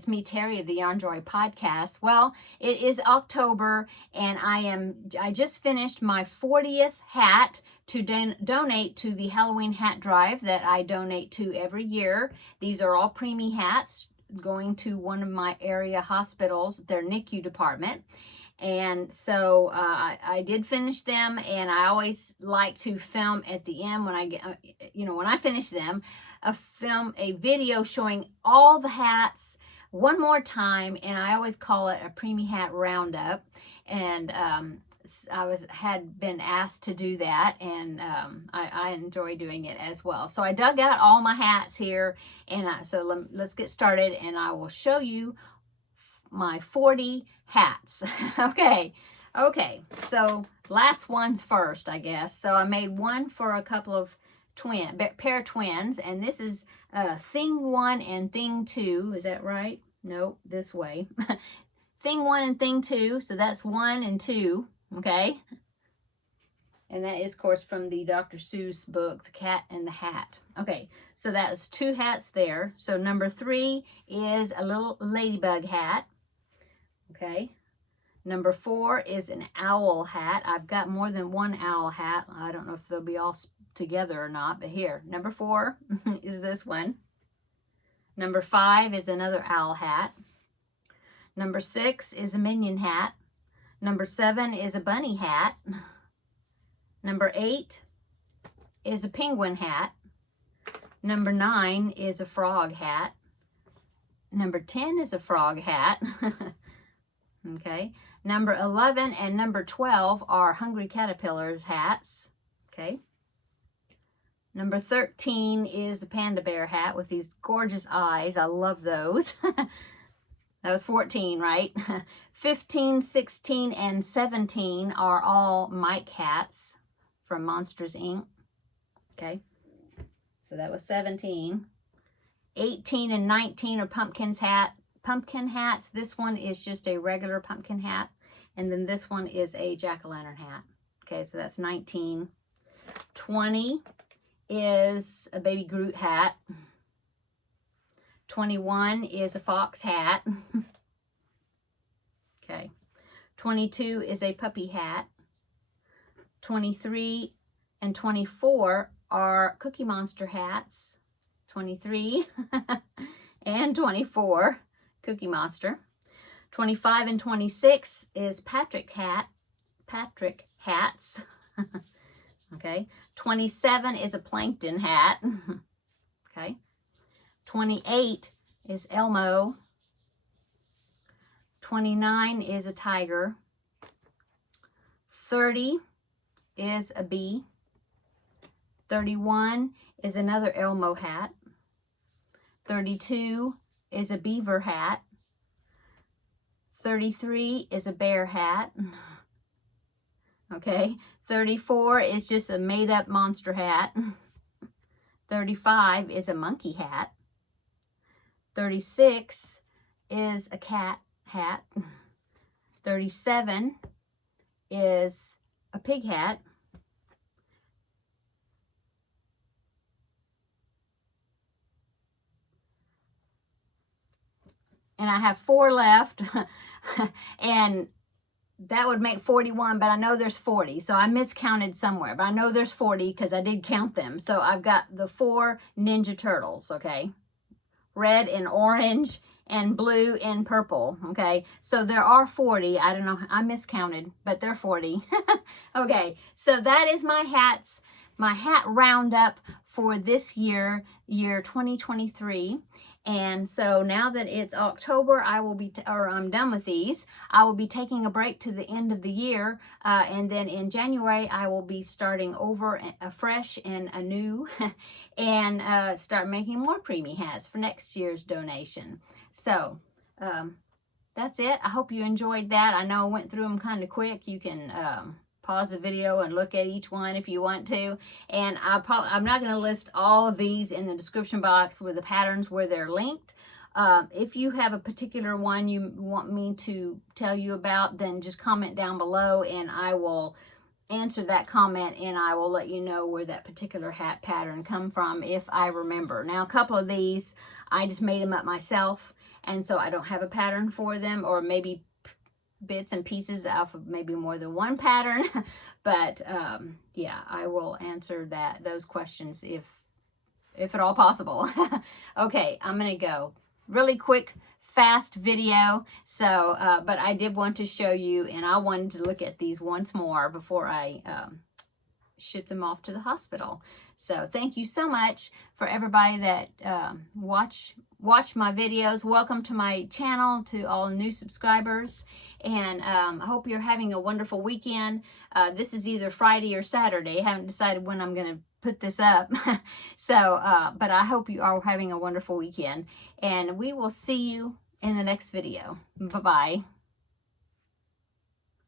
It's me, Terri, of the Yarnjoy podcast. Well, it is October, and I just finished my 40th hat to donate to the Halloween hat drive that I donate to every year. These are all Preemie hats going to one of my area hospitals, their NICU department. And so I did finish them, and I always like to film at the end when I get, when I finish them, film a video showing all the hats one more time, and I always call it a Preemie hat roundup. And had been asked to do that, and I enjoy doing it as well. So I dug out all my hats here, and let's get started, and I will show you my 40 hats. okay, so last ones first, I guess. So I made one for a couple of pair twins, and this is thing 1 and thing 2. Is that right? No, this way. Thing 1 and thing 2, so that's 1 and 2, okay? And that is, of course, from the Dr. Seuss book, The Cat and the Hat. Okay, so that's 2 hats there. So number 3 is a little ladybug hat, okay? Number 4 is an owl hat. I've got more than one owl hat. I don't know if they'll be all together or not, but here, number 4 is this one. Number 5 is another owl hat. Number 6 is a minion hat. Number 7 is a bunny hat. Number 8 is a penguin hat. Number 9 is a frog hat. Number 10 is a frog hat. Okay. Number 11 and number 12 are hungry caterpillars hats. Okay. Number 13 is the panda bear hat with these gorgeous eyes. I love those. That was 14, right? 15, 16, and 17 are all Mike hats from Monsters, Inc. Okay. So that was 17. 18 and 19 are pumpkin hats. This one is just a regular pumpkin hat. And then this one is a jack-o'-lantern hat. Okay, so that's 19. 20 is a baby Groot hat. 21 is a fox hat. Okay. 22 is a puppy hat. 23 and 24 are Cookie Monster hats. 23 and 24, Cookie Monster. 25 and 26 is Patrick hats. Okay. 27 is a plankton hat. Okay. 28 is Elmo. 29 is a tiger. 30 is a bee. 31 is another Elmo hat. 32 is a beaver hat. 33 is a bear hat. Okay. 34 is just a made-up monster hat. 35 is a monkey hat. 36 is a cat hat. 37 is a pig hat. And I have 4 left. And that would make 41, but I know there's 40. So I miscounted somewhere, but I know there's 40 because I did count them. So I've got the 4 Ninja Turtles, okay? Red and orange and blue and purple, okay? So there are 40. I don't know. I miscounted, but they're 40. Okay, so that is my hats, my hat roundup for this year 2023. And so now that it's October, I'm done with these. I will be taking a break to the end of the year, and then in January I will be starting over afresh and anew, and start making more Preemie hats for next year's donation. So that's it. I hope you enjoyed that. I know I went through them kind of quick. You can pause the video and look at each one if you want to. And I'm not going to list all of these in the description box with the patterns where they're linked. If you have a particular one you want me to tell you about, then just comment down below and I will answer that comment, and I will let you know where that particular hat pattern come from if I remember. Now, a couple of these, I just made them up myself, and so I don't have a pattern for them, or maybe bits and pieces of maybe more than one pattern. But yeah, I will answer those questions if at all possible. Okay, I'm gonna go. Really quick, fast video. So, but I did want to show you, and I wanted to look at these once more before I ship them off to the hospital. So thank you so much for everybody that watch my videos. Welcome to my channel, to all new subscribers, and I hope you're having a wonderful weekend. This is either Friday or Saturday. I haven't decided when I'm going to put this up. So, but I hope you are having a wonderful weekend, and we will see you in the next video. Bye-bye.